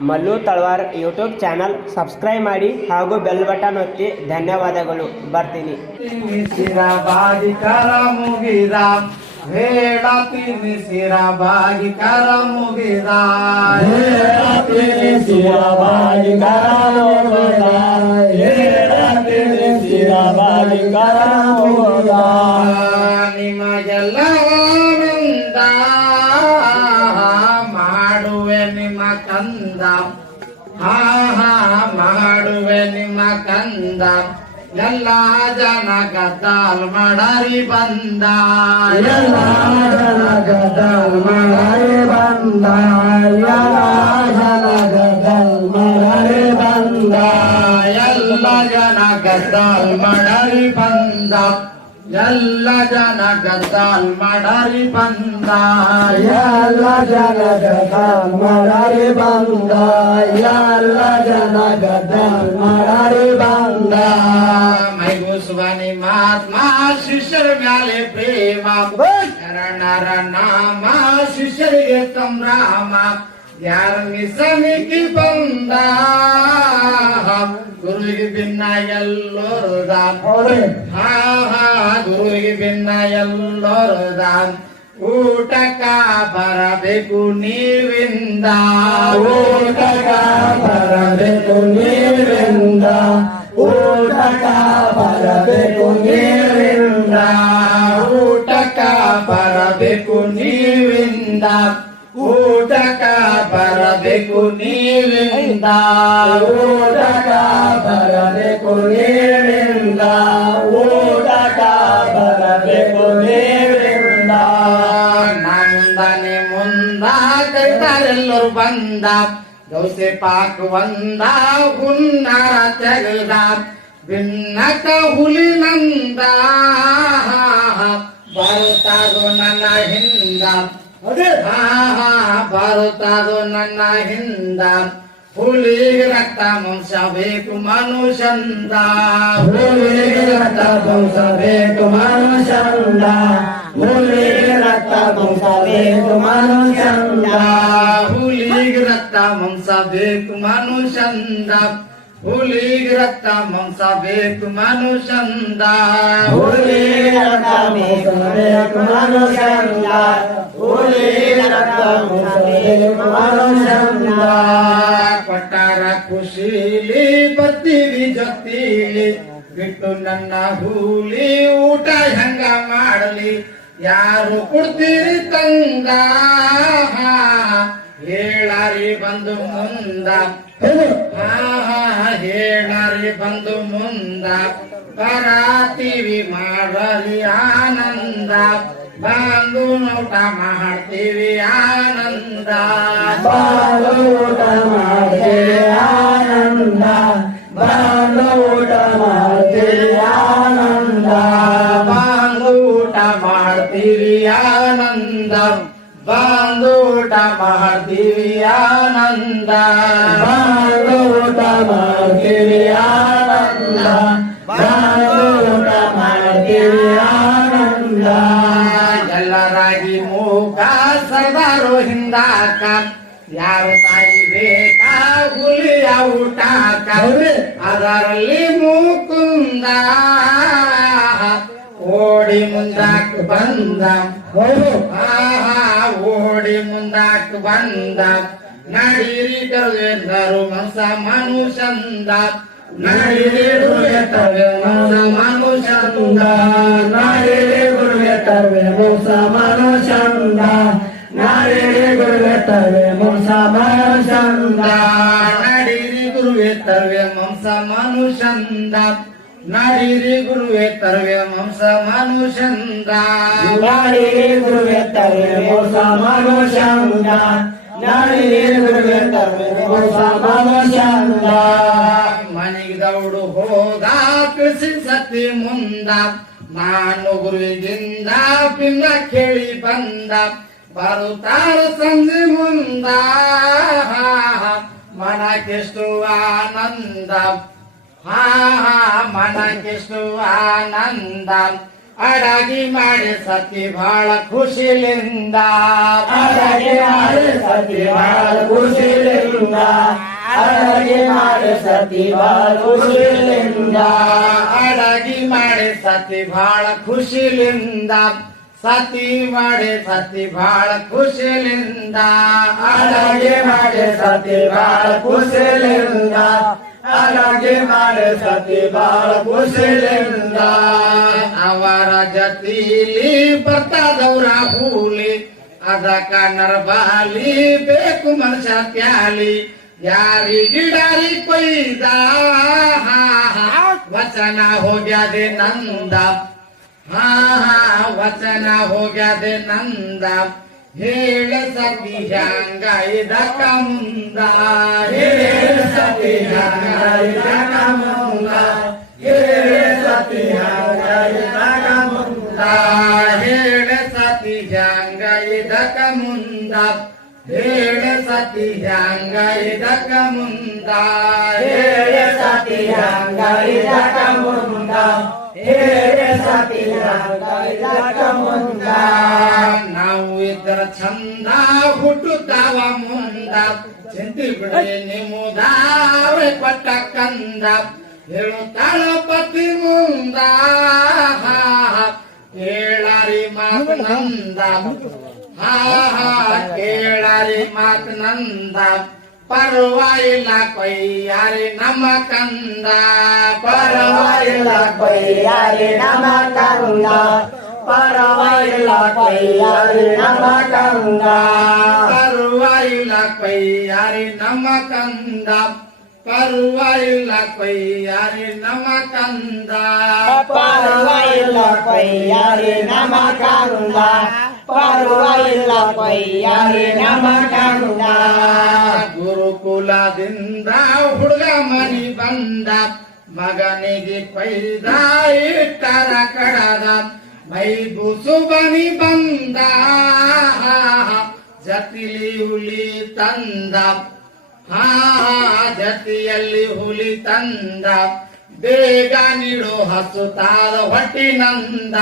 Mallu Talawar YouTube channel subscribe ಮಾಡಿ ಹಾಗೂ bell button ಒತ್ತಿ. ಧನ್ಯವಾದಗಳು. ಬರ್ತೀನಿ. ಬಾಗಿ ಕರ ಮುಗಿದ ಹೇಳತೀನಿ ಬಾಗಿ ಕರ ಮುಗಿದ ಹೇಳತೀನಿ ಬಾಗಿ ಕರ ಮುಗಿದ ಹೇಳತೀನಿ ಬಾಗಿ ಕರ ಮುಗಿದ ನಿಮಗೆಲ್ಲ ಆನಂದ ಮಾಡುವೆ ನಿಮ್ಮ ಕಂದ ಮಾಡುವೆ ನಿಮ್ಮ ಕಂದ ಎಲ್ಲ ಜನ ಗದ್ದಾಲ್ ಮಾಡರಿ ಬಂದ ಎಲ್ಲ ಜನ ಗದ್ದಲ್ ಮಾಡರಿ ಬಂದ ಎಲ್ಲ ಜನ ಗದ್ದಲ್ ಮಾಡರಿ ಬಂದ ಎಲ್ಲ ಜನ ಗದ್ದಾಲ್ ಮಾಡರಿ ಬಂದ ಎಲ್ಲ ಜನ ಗದ್ದಾಲ್ ಮಾಡರಿ ಬಂದ ಎಲ್ಲ ಜನ ಗದ್ದಲ್ ಮಾಡರಿ ಬಂದ ಎಲ್ಲ ಜನ ಗದ್ದಲ್ ಮಾಡರಿ ಬಂದ ಮೈಗೂಸುವನಿ ಮಹಾತ್ಮ ಶಿಷ್ಯರ ಮ್ಯಾಲೆ ಪ್ರೇಮ ಶರಣರ ನಾಮ ಶಿಷ್ಯರಿಗೆ ಸಂಭ್ರಮ ಯಾರ ನಿಸನಿಗೆ ಬಂದ ಗುರುವಿಗೆ ಭಿನ್ನ ಎಲ್ಲೋರುದ ಗುರುವಿಗೆ ಭಿನ್ನ ಎಲ್ಲೋರುದ ಊಟಕ ಬರಬೇಕು ನೀವಿಂದ ಊಟಕ ಬರಬೇಕು ನೀರಿಂದ ಊಟಕ ಬರಬೇಕು ನೀರಿಂದ ಊಟಕ ಬರಬೇಕು ನೀವಿಂದ ಊಟಕ ಬರಬೇಕು ನೀವಿಂದ ಊಟಕ ಬರಬೇಕು ನೀರಿಂದ ಊಟಕ ಬರಬೇಕು ನೀರಿಂದ ನಂದನೆ ಮುಂದ ಕೈತಾರೆಲ್ಲರೂ ಬಂದ ದೋಸೆ ಪಾಕ್ ಒಂದ ಹುನ್ನಾರ ತೆಗೆದ ಭಿನ್ನಕ ಹುಲಿನಂದ ಬರುತ್ತಾದು ನನ್ನ ಹಿಂದ ಬರುತ್ತಾದು ನನ್ನ ಹಿಂದ ಹುಲಿಗೆ ರಕ್ತ ಮಾಂಸ ಬೇಕು ಮನುಷ್ಯಂದ ಹುಲಿಗೆ ರಕ್ತ ಮಾಂಸ ಬೇಕು ಮನುಷ್ಯಂದ ಹುಲಿಗೆ ರಕ್ತ ಮಾಂಸ ಬೇಕು ಮನುಷ್ಯಂದ ಹುಲಿಗೆ ರಕ್ತ ಮಾಂಸ ಬೇಕು ಮನುಷ್ಯಂದ ಹುಲಿಗೆ ರಕ್ತ ಮಾಂಸ ಬೇಕು ಮನುಷ್ಯಂದ ಹುಲಿಗೆ ರಕ್ತ ಮಾಂಸ ಬೇಕು ಮನುಷ್ಯಂದ ಹುಲಿಗೆ ರಕ್ತ ಮಾಂಸ ಬೇಕು ಮನುಷ್ಯಂದ ಕೊಟ್ಟಾರ ಖುಷಿಲಿ ಬರ್ತೀವಿ ಜೊತೀಲಿ ಬಿಟ್ಟು ನನ್ನ ಹೂಲಿ ಊಟ ಹೆಂಗ ಮಾಡಲಿ ಯಾರು ಕೊಡ್ತೀರಿ ತಂದ ಹೇಳಾರಿ ಬಂದು ಮುಂದ ಹೇಳಾರಿ ಬಂದು ಮುಂದ ಬರಾತೀವಿ ಮಾಡಲಿ ಆನಂದ ಬಂದು ಊಟ ಮಾಡ್ತೀವಿ ಆನಂದ ಬಾಳು ಊಟ ಮಾಡ್ತೀವಿ ಆನಂದ ಬಾಳು ಊಟ ಮಾಡ್ತೀವಿ ಆನಂದ ಬಂದು ಊಟ ಮಾಡ್ತೀವಿ ಆನಂದ ಬಂದು ಊಟ ಮಾಡ್ತೀವಿ ಆನಂದ ಬಾಳು ಊಟ ಮಾಡ್ತೀವಿ ಆನಂದ ಬಾಳು ಊಟ ಮಾಡ್ತೀವಿ ಆನಂದ ಎಲ್ಲರಾಗಿ ಮೂಕ ಸರ್ದಾರು ಹಿಂದಾಕ ಯಾರು ತಾಯಿ ಬೇಕಾ ಹುಲಿಯ ಊಟಕ ಅದರಲ್ಲಿ ಮೂಕುಂದ ಓಡಿ ಮುಂದಾಕ ಬಂದ ಓಡಿ ಮುಂದಾಕ ಬಂದ ನಡೀರಿ ಕರುವೆಂದರು ಮನಸ ಮನುಷ್ಯಂದ ನಡೀರಿ ಗುರುವೆತ್ತವೆ ಮನಸ ಮನುಷ್ಯಂದ ನಾಡಿರಿ ಗುರುವೆ ತರುವೆ ಮೋಸ ಮನುಷ್ಯಂದ ನಾಡಿರಿ ಗುರುವೆ ತರುವೆ ಮೋಸ ಮನುಷ್ಯಂದ ನಡೀರಿ ಗುರುವೆ ತರುವೆ ಮಾಂಸ ಮನುಷ್ಯಂದ ನಡೀರಿ ಗುರುವೆ ತರುವೆ ಮಾಂಸ ಮನುಷ್ಯಂದ ನಾಡಿರಿ ಗುರುವೆ ತರುವೆ ಮೋಸ ಮನುಷ್ಯಂದ ನಾಡಿರಿ ಗುರುವೆ ತರುವೆ ಮೋಸ ಮನುಷ್ಯಂದ ಮನಿಗೆ ದೌಡು ಹೋದ ಕೃಷಿ ಸತಿ ಮುಂದ ನಾನು ಗುರುವಿಗಿಂದ ಪಿನ್ನ ಕೇಳಿ ಬಂದ ಬರುತ್ತಾರ ಸಂಜೆ ಮುಂದ ಮನಕ್ಕೆಷ್ಟು ಆನಂದ ಮನಕ್ಕೆಷ್ಟು ಆನಂದ ಅಡಗಿ ಮಾಡಿ ಸತಿ ಬಹಳ ಖುಷಿಲಿಂದ ಅಡಗಿ ಮಾಡಿ ಸತಿ ಬಹಳ ಖುಷಿಲಿಂದ ಚಂದ ಅಡಗಿ ಮಾಡಿ ಸತಿ ಬಾಳ ಖುಷಿಲಿಂದ ಅಡಗಿ ಮಾಡಿ ಸತಿ ಬಹಳ ಖುಷಿಲಿಂದ ಸತಿ ಮಾಡಿ ಸತಿ ಬಹಳ ಖುಷಿಲಿಂದ ಅಡಗಿ ಮಾಡಿ ಸತಿ ಬಾಳ ಖುಷಿಲಿಂದ ಅಡಗಿ ಮಾಡಿ ಸತಿ ಬಾಳ ಖುಷಿಲಿಂದ ಅವರ ಜತೀಲಿ ಬರ್ತದವ್ರ ಹೂಲಿ ಅದಕ್ಕ ನರಬಾಲಿ ಬೇಕು ಮನುಷ್ಯ ಪ್ಯಾಲಿ ಯಾರಿಗಿಡಾರಿ ಕೊಯ್ದ ವಚನ ಹೋಗ್ಯದೆ ನಂದ ವಚನ ಹೋಗ್ಯದೆ ನಂದ ಹೇಳ ಸತಿ ಹ್ಯಾಂಗ ಇದಕ್ಕ ಮುಂದ ಹೇಳ ಸತಿ ಹ್ಯಾಂಗ ಇದಕ್ಕ ಮುಂದ ಹೇಳ ಸತಿ ಹ್ಯಾಂಗ ಇದಕ್ಕ ಮುಂದ ಹೇಳ ಸತಿ ಹ್ಯಾಂಗ ಇದಕ್ಕ ಮುಂದ ಹೇಳ ಸತಿ ಹ್ಯಾಂಗ ಇದಕ್ಕ ಮುಂದ ಹೇಳ ಸತಿ ಹ್ಯಾಂಗ ಇದಕ್ಕ ಮುಂದ ಹೇಳ ಸತಿ ಹ್ಯಾಂಗ ಇದಕ್ಕ ಮುಂದ ನಾವು ಇದ್ದರ ಚಂದ ಹುಟ್ಟುತ್ತಾವ ಮುಂದ ಚಿಂತಿ ಬಿಡಿ ನಿಮ್ಮುದಾವೆ ಕೊಟ್ಟ ಕಂದ ಹೇಳುತ್ತಾಳ ಪತಿ ಮುಂದ ಕೇಳರಿ ಮಾತು ನಂದ ಕೇಳರಿ ಮಾತು ನಂದ ಪರವಾಗಿಲ್ಲ ಕೊಯ್ಯಾರಿ ನಮ್ಮ ಕಂದ ಪರವಾಗಿಲ್ಲ ಕೊಯ್ಯಾರಿ ನಮ್ಮ ಕಂದ ಪರವಾಗಿಲ್ಲ ಕೊಯ್ಯಾರಿ ನಮ್ಮ ಕಂದ ಪರವಾಗಿಲ್ಲ ಕೊಯ್ಯಾರಿ ನಮ್ಮ ಕಂದ ಪರವಾಗಿಲ್ಲ ಕೊಯ್ಯಾರಿ ನಮ್ಮ ಕಂದ ಪರವಾಗಿಲ್ಲ ಕೊಯ್ಯಾರಿ ನಮ್ಮ ಕಂದ ಪರವಾಗಿಲ್ಲ ಕೊಯ್ಯಾರಿ ನಮ್ಮ ಕಂದ ಗುರುಕುಲದಿಂದ ಹುಡುಗ ಮನಿ ಬಂದ ಮಗನಿಗೆ ಕೊಯ್ದ ಇಟ್ಟರ ಕಡದ ಮೈ ಬುಸು ಬನಿ ಬಂದ ಜತಿಲಿ ಹುಲಿ ತಂದ ಜತಿಯಲ್ಲಿ ಹುಲಿ ತಂದ ಬೇಗ ನೀಡು ಹಸುತ್ತಾದ ಹೊಟ್ಟಿನಂದ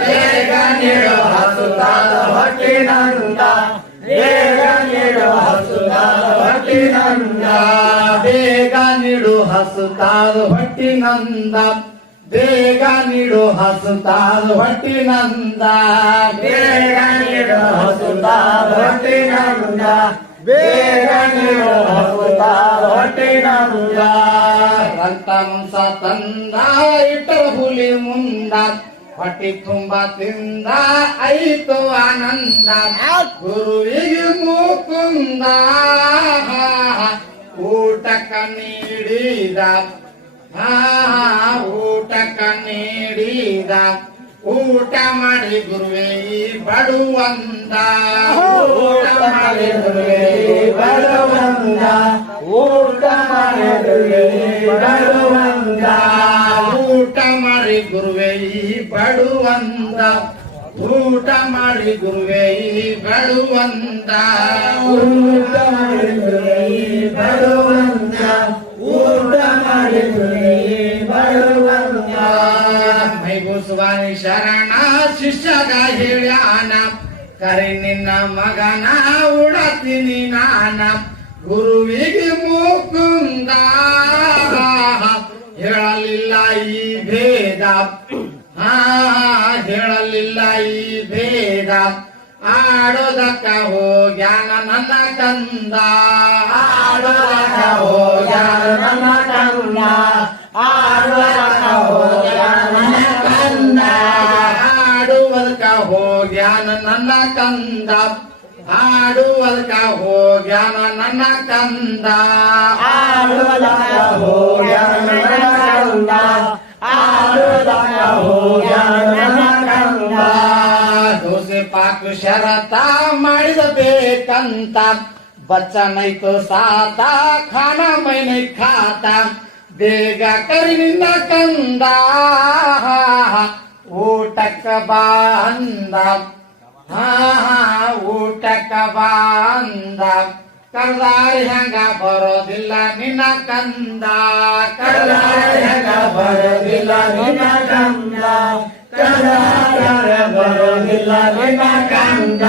ಬೇಗ ನೀಡು ಹಸುತ್ತಾದ ಹೊಟ್ಟಿನಂದ ಬೇಗ ನೀಡು ಹಸುತ್ತಾದ ಹೊಟ್ಟಿನಂದ ಬೇಗ ನೀಡು ಹಸುತ್ತಾದ ಹೊಟ್ಟಿನಂದ ಬೇಗ ನೀಡು ಹಸುತ್ತಾದ ಹೊಟ್ಟಿನಂದ ಬೇಗ ನೀಡು ಹಸುತ್ತಾದ ಹೊಟ್ಟಿನಂದ ಬೇಗ ನೀಡು ಹಸುತ್ತಾದ ಹೊಟ್ಟಿನಂದ ರಂತಂಸ ತಂದ ಇಟ್ಟರ ಹುಲಿ ಮುಂದ ಹೊಟ್ಟಿ ತುಂಬ ತಿಂದ ಐತು ಆನಂದ ಗುರುವಿಗೆ ಮುಕುಂದ ಊಟಕ ನೀಡಿದ ಊಟಕ ನೀಡಿದ ಊಟ ಮಾಡಿ ಗುರುವೇ ಬಡುವಂದ ಊಟ ಮಾಡಿ ಗುರುವೇ ಬಡುವಂದ ಊಟ ಮಾಡಿ ಗುರುವೇ ಬಡುವಂದ ಊಟ ಮಾಡಿ ಗುರುವೇ ಬಡುವಂದ ಊಟ ಮಾಡಿ ಗುರುವೇ ಬಡುವಂದ ಊಟ ಮಾಡಿ ಗುರುವೇ ಬಡುವಂದ ಊಟ ಮಾಡಿ ಗುರುವೇ ಬಡುವಂದ ಮೈಗೂಸುವಾನಿ ಶರಣ ಶಿಷ್ಯಗ ಹೇಳ್ಯಾನ ಕರಿ ನಿನ್ನ ಮಗನ ಉಡತೀನಿ ನಾನ ಗುರುವಿಗೆ ಮುಕುಂದ ಹೇಳಲಿಲ್ಲ ಈ ಭೇದ ಹೇಳಲಿಲ್ಲ ಈ ಭೇದ ಆಡೋದಕ್ಕ ಹೋಗ್ಯಾನ ನನ್ನ ಕಂದ ಆಡುವಕ ಹೋಗ್ಯಾನ ನನ್ನ ಕಂದ ಆಡುವಕ ಹೋಗ್ಯಾನ ನನ್ನ ಕಂದ ಆಡುವುದಕ್ಕ ಹೋಗ್ಯಾನ ನನ್ನ ಕಂದ ಆಡುವುದಕ್ಕ ಹೋಗ್ಯಾನ ನನ್ನ ಕಂದ ಆಡುವಕ ಹೋಗ್ಯಾನ ನನ್ನ ಕಂದ ಆಡುವಕ ಹೋಗ್ಯಾನ ನನ್ನ ಕಂದ ದೋಸೆ ಪಾಕು ಶರತ ಮಾಡಿದ ಬೇಕಂತ ಬಚ್ಚನೈತು ಸಾತ ಖಾನ ಮೈನೈ ಖಾತ ಬೇಗ ಕರಿನಿಂದ ಕಂದ ಊಟಕ್ಕ ಬಾ ಅಂದ ಊಟಕ್ಕ ಬಾ ಅಂದ ಕರ್ದಾರಿ ಹಂಗ ಬರೋದಿಲ್ಲ ನಿನ್ನ ಕಂದ ಕರ್ದಾರಿ ಹಂಗ ಬರೋದಿಲ್ಲ ನಿನ್ನ ಕಂದ ಕರೆದರೆ ಬರೋದಿಲ್ಲ ನಿನ್ನ ಕಂದ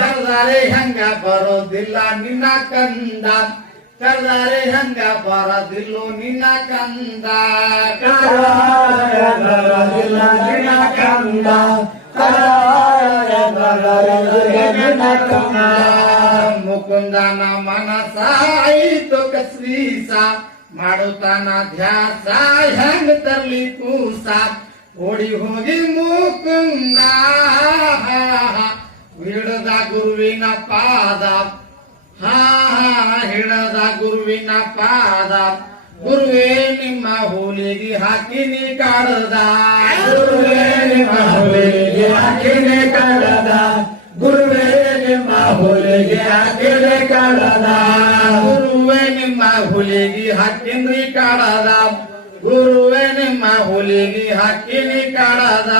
ಕರೆದರೆ ಹೆಂಗ ಬರೋದಿಲ್ಲ ನಿನ್ನ ಕಂದ ಕರೆದರೆ ಹೆಂಗ ಬರೋದಿಲ್ಲೋ ನಿನ್ನ ಕಂದ ಕರೆದರೆ ಬರೋದಿಲ್ಲ ನಿನ್ನ ಕಂದ ಕರೆದರೆ ಬರೋದಿಲ್ಲ ನಿನ್ನ ಕಂದ ಮುಕುಂದನ ಮನಸ ಆಯಿತು ಕಸ್ವೀಸ ಮಾಡುತ್ತಾನ ಧ್ಯಾಸ ಹೆಂಗ ತರ್ಲಿ ಕೂಸ ಓಡಿ ಹೋಗಿ ಮುಕುಂದ ಹಿಡದ ಗುರುವಿನ ಪಾದ ಹಿಡದ ಗುರುವಿನ ಪಾದ ಗುರುವೇ ನಿಮ್ಮ ಹೋಲಿಗೆ ಹಾಕಿನಿ ಕಾಡದ ಗುರುವೇ ನಿಮ್ಮ ಹೋಲಿಗೆ ಹಾಕಿನೆ ಕಡದ ಗುರುವೇ ನಿಮ್ಮ ಹೋಲಿಗೆ ಹಾಕಿನೆ ಕಡದ ಗುರುವೇ ನಿಮ್ಮ ಹುಲಿಗಿ ಹಾಕಿನ್ರಿ ಕಾಡದ ಗುರುವೇ ನಿಮ್ಮ ಹುಲಿಗಿ ಹಾಕಿನಿ ಕಾಡದ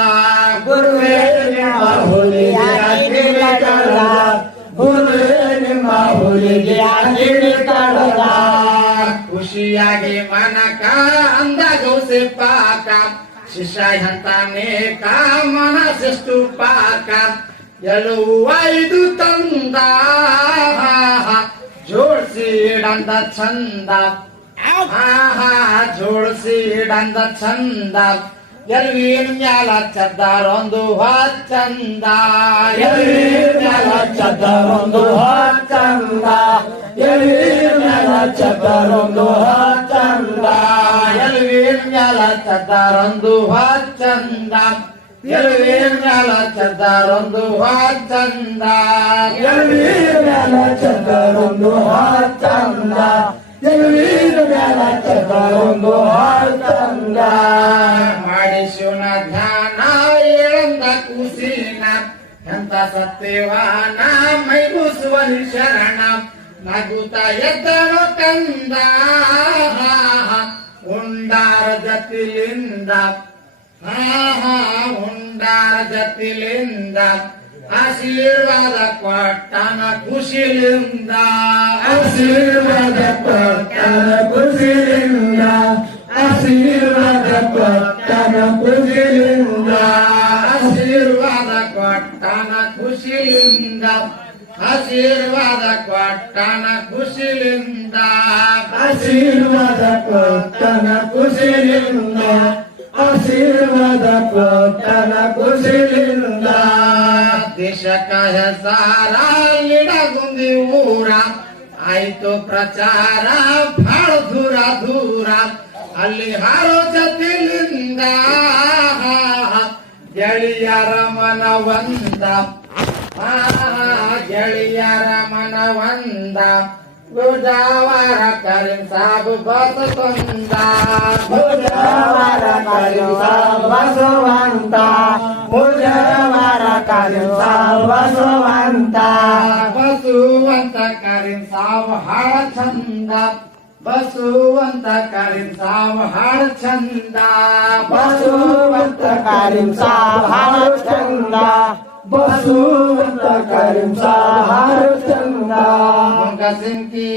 ಗುರುವೇ ನಿಮ್ಮ ಹೋಲಿಗೆ ಹಾಕಿನೆ ಕಡದ ಗುರುವೇ ನಿಮ್ಮ ಹೋಲಿಗೆ ಹಾಕಿನೆ ಕಡದ ಖುಷಿಯಾಗಿ ಮನಕ ಅಂದ ಗೌಸೆ ಪಾಕ ಶಿಷ್ಯ ಅಂತಾನೆ ಮನಸ್ಸೆಷ್ಟು ಪಾಕ ಎಲ್ಲವೂ ಐದು ತಂದ ಜೋಡಿಸಿ ಇಡಂದ ಚಂದ ಜೋಡಿಸಿ ಇಡಂದ ಚಂದ ಎಲ್ವೀನ್ ಮ್ಯಾಲ ಚದ್ದಾರೊಂದು ಚಂದ ಎಲ್ಲಿನ ಮ್ಯಾಲ ಚದರೊಂದು ಚಂದ ಎಲ್ಲಿನ ಮ್ಯಾಲ ಚದರೊಂದು ಚಂದ ಎಲ್ವೀನ್ ಮ್ಯಾಲ ಚದ್ದಾರೊಂದು ಚಂದ ಎಲ್ವೀನ್ ಮ್ಯಾಲ ಚದ್ದಾರೊಂದು ಚಂದ ಎಲ್ಲಿನ ಮ್ಯಾಲ ಚದರೊಂದು ಚಂದ ಎಲ್ಲಿನ ಮ್ಯಾಲ ಚದರೊಂದು ಚಂದ ಮಾಡಿಸುನ ಧ್ಯಾನ ಏಳಂದ ಕೂಸಿನ ಎಂತ ಸತ್ಯವಾನ ಮೈಗೂಸುವನಿ ಶರಣ ನಗುತ್ತ ಎದ್ದನು ಕಂದ ಉಂಡಾರ ಜತಿಲಿಂದ ಉಂಡಾರ ಜತಿಲಿಂದ ಆಶೀರ್ವಾದ ಕೊಟ್ಟನ ಖುಷಿಲಿಂದ ಆಶೀರ್ವಾದ ಕೊಟ್ಟನ ಖುಷಿಯಿಂದ ಆಶೀರ್ವಾದ ಕೊಟ್ಟನ ಖುಷಿಯಿಂದ ಆಶೀರ್ವಾದ ಕೊಟ್ಟನ ಖುಷಿಲಿಂದ ಆಶೀರ್ವಾದ ಕೊಟ್ಟನ ಖುಷಿಲಿಂದ ಆಶೀರ್ವಾದ ಕೊಟ್ಟನ ಖುಷಿಯಿಂದ ಆಶೀರ್ವಾದ ಕೊಟ್ಟನ ಖುಷಿಯಿಂದ ದೇಶಕ ಹೆಸಾರ ಇಡಗುಂದಿ ಊರ ಆಯ್ತು ಪ್ರಚಾರ ಭಾಳ ದೂರ ದೂರ ಅಲ್ಲಿ ಹಾರೋ ಜತಿಲಿಂದ ಗೆಳೆಯರ ಮನವಂದ ಗೆಳೆಯರ ಮನವಂದ ಗುರುಜಾವಾರ ಕರೀಂ ಸಾಬ್ ಬಸ್ ತಂದ ಮುಜವಾರ ಕರೀಂ ಸಾಬ್ ಬಸವಂತ ಮುಜವಾರ ಕರೀಂ ಸಾಬ್ ಬಸವಂತ ಬಸುವಂತ ಕರೀಂ ಸಾಬ್ ಹಾಳ ಚಂದ ಬಸುವಂತ ಕರೀಂ ಸಾಬ್ ಹಾಳ ಚಂದ ಬಸವಂತ ಕರೀಂ ಸಾಬ್ ಹಾಳ ಚಂದ ಬಸವಂತ ಕರೀಂ ಸಾಬ್ ಹಾಳ ಚಂದ ಸಿಂಕಿ